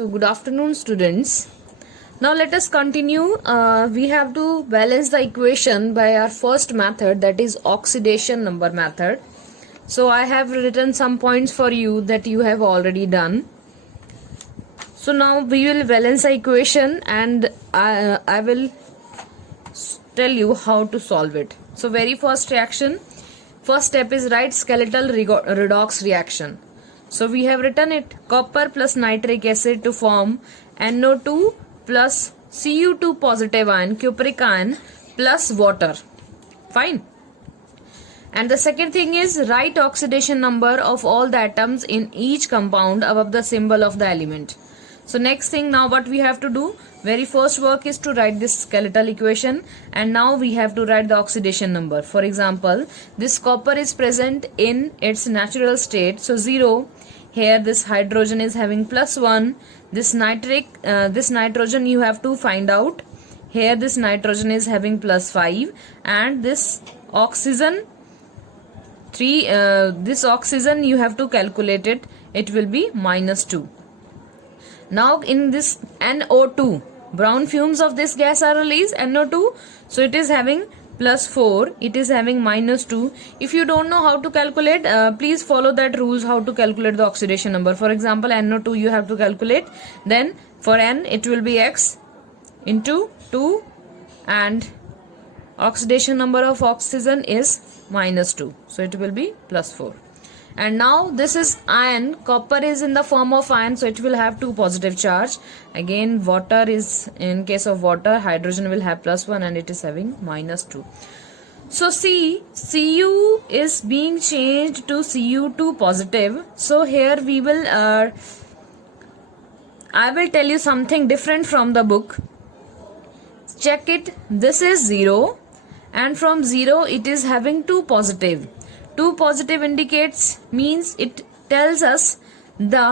So good afternoon, students. Now let us continue. We have to balance the equation by our first method, that is oxidation number method. So I have written some points for you that you have already done. So now we will balance the equation and I will tell you how to solve it. So very first reaction, first step is write skeletal redox reaction. So we have written it, copper plus nitric acid to form NO2 plus Cu2 positive ion, cupric ion plus water. Fine. And the second thing is write oxidation number of all the atoms in each compound above the symbol of the element. So next thing, now what we have to do, very first work is to write this skeletal equation, and now we have to write the oxidation number. For example, this copper is present in its natural state, so 0. Here this hydrogen is having +1. This nitrogen you have to find out. Here this nitrogen is having +5, and this oxygen 3. This oxygen you have to calculate it. It will be -2. Now in this NO2, brown fumes of this gas are released, NO2. So it is having +4, it is having -2. If you don't know how to calculate, please follow that rules how to calculate the oxidation number. For example, NO2 you have to calculate, then for N it will be X into 2, and oxidation number of oxygen is -2, so it will be +4. And now this is iron, copper is in the form of iron, so it will have 2 positive charge. Again water is, in case of water, hydrogen will have +1 and it is having -2. So see, Cu is being changed to Cu2 positive. So here we will I will tell you something different from the book. Check it, this is 0 and from 0 it is having 2 positive. 2 positive indicates, means it tells us the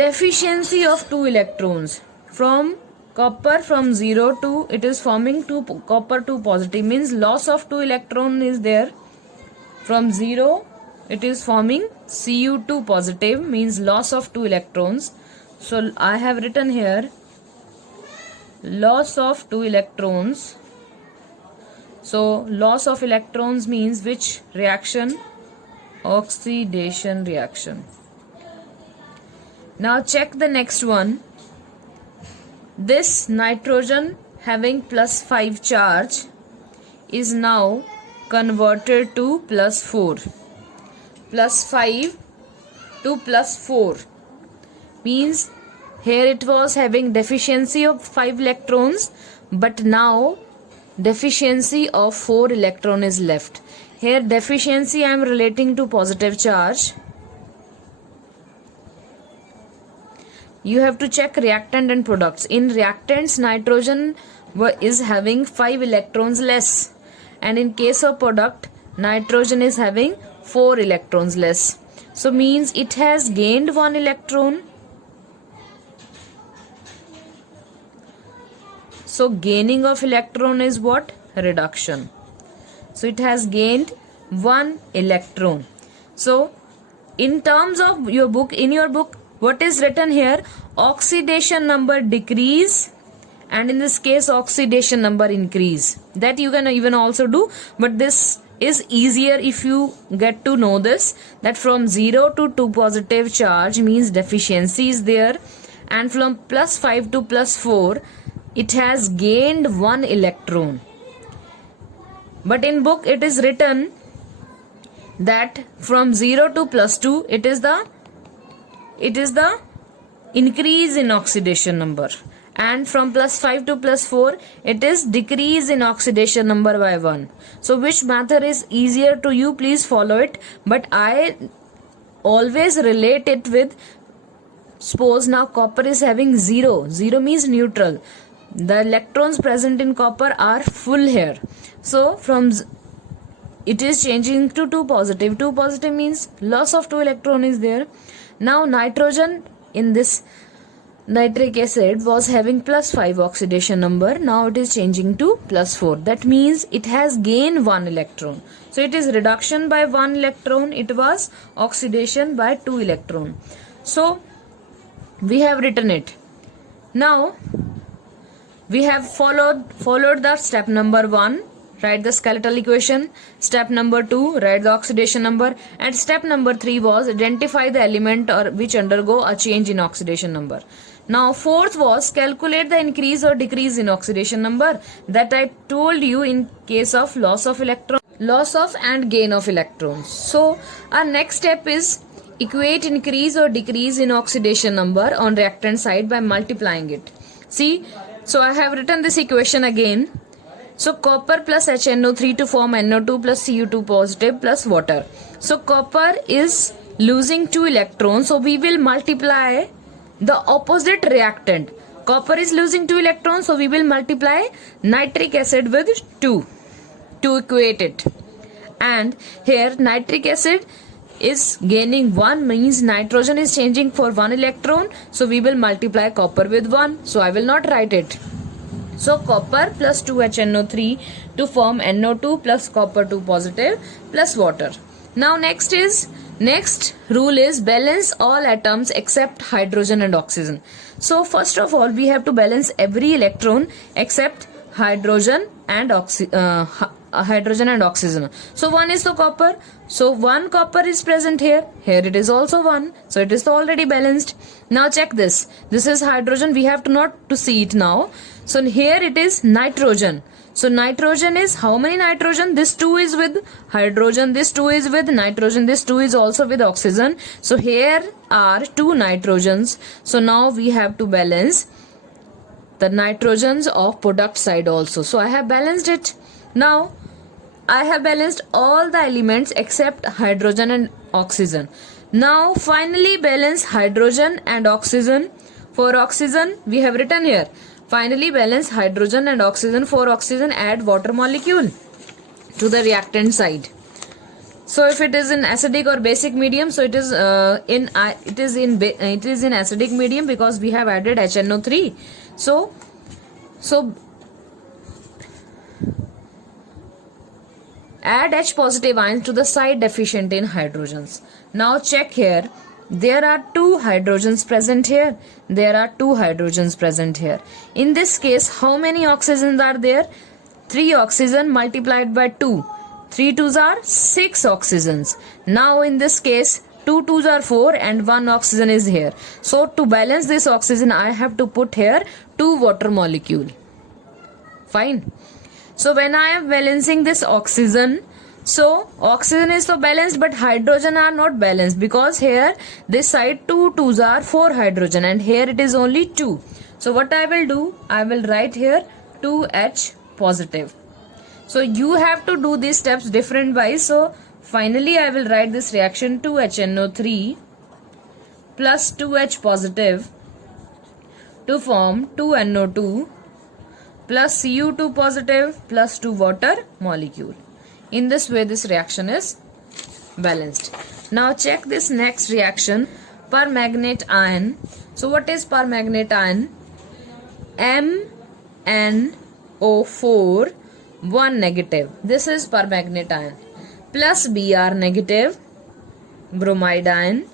deficiency of 2 electrons. From copper, from 0 to it is forming 2 copper 2 positive, means loss of 2 electron is there. From 0 it is forming Cu2 positive, means loss of 2 electrons. So I have written here loss of 2 electrons. So loss of electrons means which reaction? Oxidation reaction. Now check the next one. This nitrogen having +5 charge is now converted to +4. +5 to +4 means here it was having deficiency of 5 electrons, but now deficiency of 4 electron is left. Here deficiency I am relating to positive charge. You have to check reactant and products. In reactants, nitrogen is having 5 electrons less, and in case of product, nitrogen is having 4 electrons less. So means it has gained 1 electron. So gaining of electron is what? Reduction. So it has gained 1 electron. So in terms of your book, in your book, what is written here? Oxidation number decrease, and in this case oxidation number increase. That you can even also do, but this is easier if you get to know this, that from 0 to 2 positive charge means deficiency is there, and from +5 to +4 it has gained 1 electron. But in book it is written that from 0 to +2 it is the increase in oxidation number, and from +5 to +4 it is decrease in oxidation number by 1. So which method is easier to you, please follow it, but I always relate it with, suppose now copper is having 0. 0 means neutral. The electrons present in copper are full here. So from it is changing to 2 positive. 2 positive means loss of 2 electron is there. Now nitrogen in this nitric acid was having +5 oxidation number. Now it is changing to +4. That means it has gained 1 electron. So it is reduction by 1 electron. It was oxidation by 2 electron. So we have written it. Now we have followed the step number 1, write the skeletal equation. Step number 2, write the oxidation number. And step number 3 was identify the element or which undergo a change in oxidation number. Now fourth was calculate the increase or decrease in oxidation number that I told you in case of loss of and gain of electrons. So our next step is equate increase or decrease in oxidation number on reactant side by multiplying it. See, so I have written this equation again. So copper plus HNO3 to form NO2 plus Cu2 positive plus water. So copper is losing 2 electrons, so we will multiply the opposite reactant. Copper is losing 2 electrons, so we will multiply nitric acid with 2 to equate it. And here nitric acid is gaining 1, means nitrogen is changing for 1 electron, so we will multiply copper with 1. So I will not write it. So copper plus 2HNO3 to form NO2 plus copper 2 positive plus water. Now next rule is balance all atoms except hydrogen and oxygen. So first of all we have to balance every electron except hydrogen and oxygen. So 1 is the copper. So 1 copper is present here. Here it is also 1. So it is already balanced. Now check this. This is hydrogen. We have to see it now. So here it is nitrogen. So nitrogen is how many nitrogen? This 2 is with hydrogen. This 2 is with nitrogen. This 2 is also with oxygen. So here are 2 nitrogens. So now we have to balance the nitrogens of product side also. So I have balanced it. Now I have balanced all the elements except hydrogen and oxygen. Now finally balance hydrogen and oxygen. For oxygen we have written here. Finally balance hydrogen and oxygen. For oxygen add water molecule to the reactant side. So if it is in acidic or basic medium, so it is in acidic medium because we have added HNO3. So add H positive ions to the side deficient in hydrogens. Now check here. There are 2 hydrogens present here. There are 2 hydrogens present here. In this case, how many oxygens are there? 3 oxygen multiplied by 2. 3 2s are 6 oxygens. Now in this case, 2 2s are 4 and 1 oxygen is here. So to balance this oxygen, I have to put here 2 water molecule. Fine. So when I am balancing this oxygen, so oxygen is so balanced but hydrogen are not balanced because here this side 2 2s are 4 hydrogen and here it is only 2. So what I will do, I will write here 2H positive. So you have to do these steps different wise. So finally I will write this reaction 2HNO3 plus 2H positive to form 2NO2 plus Cu2 positive plus 2 water molecule. In this way this reaction is balanced. Now check this next reaction, permanganate ion. So what is permanganate ion? MnO4 1 negative. This is permanganate ion. Plus Br negative, bromide ion.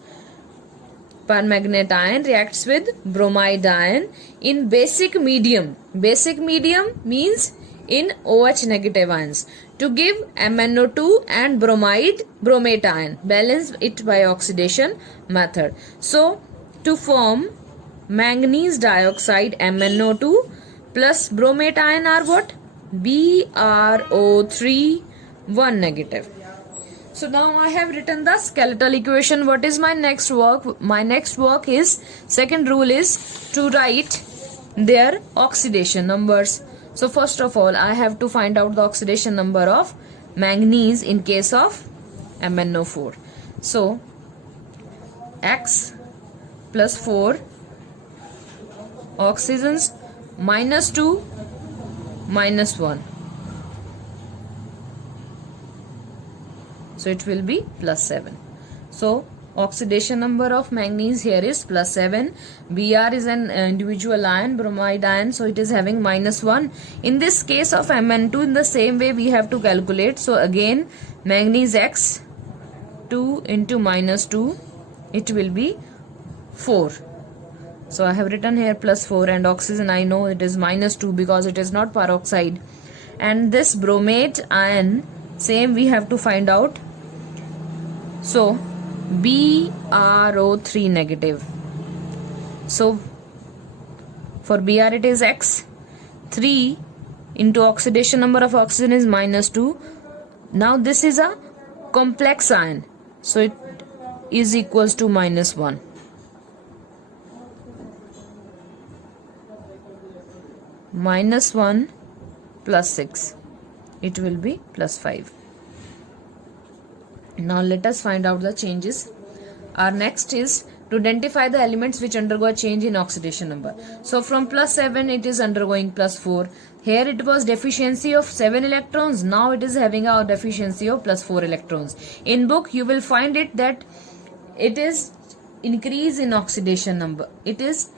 Permanganate ion reacts with bromide ion in basic medium. Basic medium means in OH negative ions to give MnO2 and bromate ion. Balance it by oxidation method. So to form manganese dioxide MnO2 plus bromate ion are what? BrO3 1 negative. So now I have written the skeletal equation. What is my next work? My next work is, second rule is to write their oxidation numbers. So first of all I have to find out the oxidation number of manganese in case of MnO4. So X plus 4 oxygens minus 2 minus 1. So it will be plus 7. So oxidation number of manganese here is plus 7. Br is an individual ion, bromide ion, so it is having minus 1. In this case of Mn2, in the same way we have to calculate. So again manganese X 2 into minus 2, it will be 4. So I have written here plus 4, and oxygen I know it is minus 2 because it is not peroxide. And this bromate ion, same we have to find out. So BrO3 negative. So for Br it is X. 3 into oxidation number of oxygen is minus 2. Now this is a complex ion, so it is equals to minus 1. Minus 1 plus 6, it will be plus 5. Now let us find out the changes. Our next is to identify the elements which undergo a change in oxidation number. So from plus 7 it is undergoing plus 4. Here it was deficiency of 7 electrons. Now it is having a deficiency of plus 4 electrons. In book you will find it that it is increase in oxidation number. It is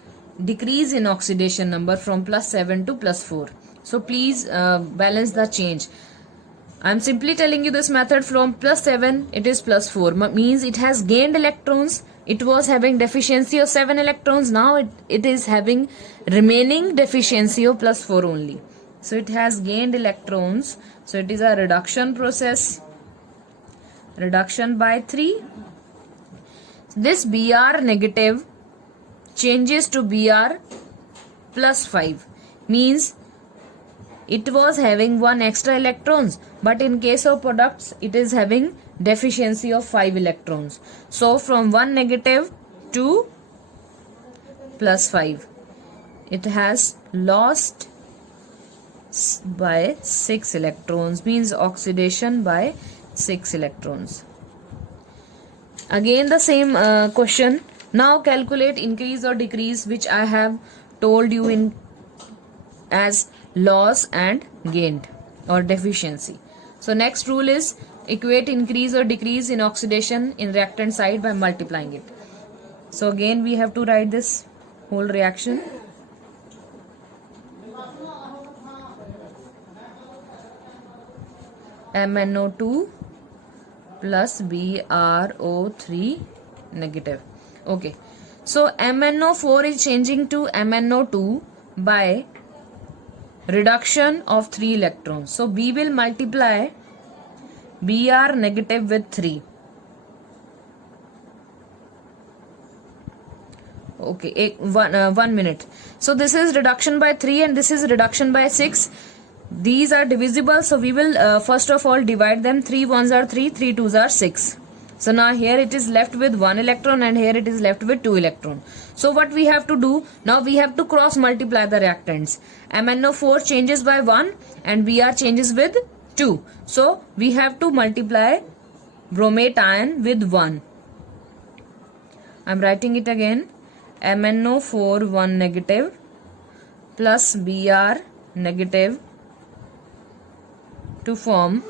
decrease in oxidation number from plus 7 to plus 4. So please balance the change. I am simply telling you this method. From plus 7 it is plus 4, means it has gained electrons. It was having deficiency of 7 electrons. Now it is having remaining deficiency of plus 4 only. So it has gained electrons. So it is a reduction process. Reduction by 3. This Br negative changes to Br plus 5, means it was having 1 extra electrons, but in case of products it is having deficiency of 5 electrons. So from 1 negative to plus 5, it has lost by 6 electrons, means oxidation by 6 electrons. Again the same question. Now calculate increase or decrease, which I have told you in as loss and gained or deficiency. So next rule is equate increase or decrease in oxidation in reactant side by multiplying it. So again we have to write this whole reaction. MnO2 plus BrO3 negative. Okay, so MnO4 is changing to MnO2 by reduction of 3 electrons. So B will multiply Br negative with 3. Okay, 1 minute. So this is reduction by 3 and this is reduction by 6. These are divisible, so we will first of all divide them. 3 ones are 3, 3 twos are 6. So now here it is left with 1 electron and here it is left with 2 electron. So what we have to do, now we have to cross multiply the reactants. MnO4 changes by 1 and Br changes with 2. So we have to multiply bromate ion with 1. I am writing it again. MnO4 1 negative plus Br negative to form